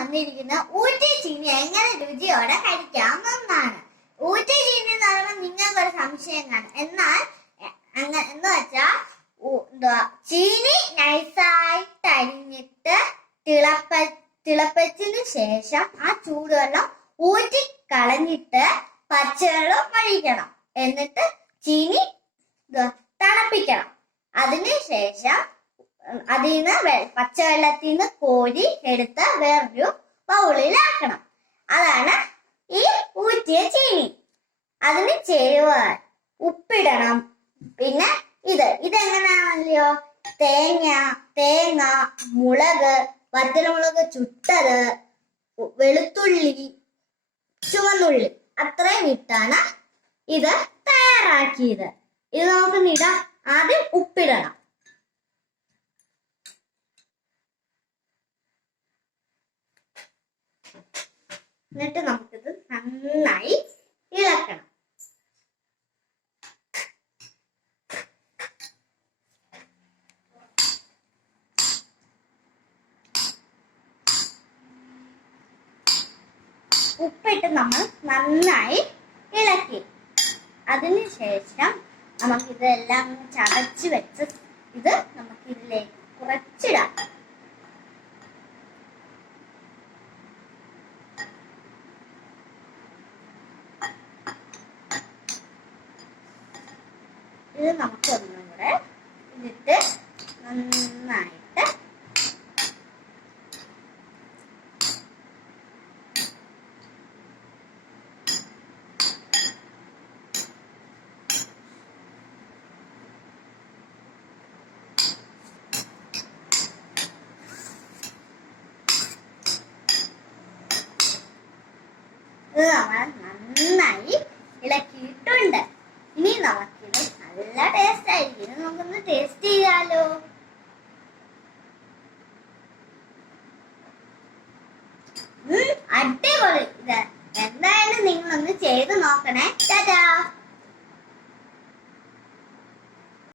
വന്നിരിക്കുന്ന ഊറ്റി ചീനി എങ്ങനെ രുചിയോടെ കഴിക്കാമെന്നാണ്. ഊറ്റി ചീനി എന്ന് പറയുമ്പോൾ നിങ്ങൾക്കൊരു സംശയം കാണും. എന്നാൽ എന്ന് വെച്ചാൽ ചീനി നൈസായിട്ട് അരിഞ്ഞിട്ട് തിളപ്പച്ചതിന് ശേഷം ആ ചൂടുവെള്ളം ഊറ്റി കളഞ്ഞിട്ട് പച്ചവെള്ളം ഒഴിക്കണം. എന്നിട്ട് ചീനി തണുപ്പിക്കണം. അതിനുശേഷം അതിൽ നിന്ന് പച്ചവെള്ളത്തിൽ നിന്ന് കോരി എടുത്ത് വേറൊരു ബൗളിലാക്കണം. അതാണ് ഈ ഊറ്റിയ ചീനി. അതിന് ചേരുവ ഉപ്പിടണം. പിന്നെ ഇതെങ്ങനെയാണല്ലോ, തേങ്ങ, മുളക്, വറ്റൽമുളക് ചുട്ടത്, വെളുത്തുള്ളി, ചുവന്നുള്ളി അത്രയും ഇട്ടാണ് ഇത് തയ്യാറാക്കിയത്. ഇത് നമുക്ക് ആദ്യം ഉപ്പിടണം. എന്നിട്ട് നമുക്കിത് നന്നായി ഇളക്കണം. ഉപ്പിട്ട് നമ്മൾ നന്നായി ഇളക്കി. അതിനുശേഷം നമുക്കിതെല്ലാം ചതച്ച് വെച്ച് ഇത് നമുക്കിതിലേക്ക് കുറച്ചിടാം. ഇത് നമുക്കൊന്നും കൂടെ ഇതിട്ട് നന്നായിട്ട് നന്നായി ഇളക്കിയിട്ടുണ്ട്. ഇനി നമുക്കിത് നല്ല ടേസ്റ്റ് ആയിരിക്കും. നമുക്കൊന്ന് ടേസ്റ്റ് ചെയ്യാലോ. അടിപൊളി. ഇത് എന്തായാലും നിങ്ങളൊന്ന് ചെയ്ത് നോക്കണേ.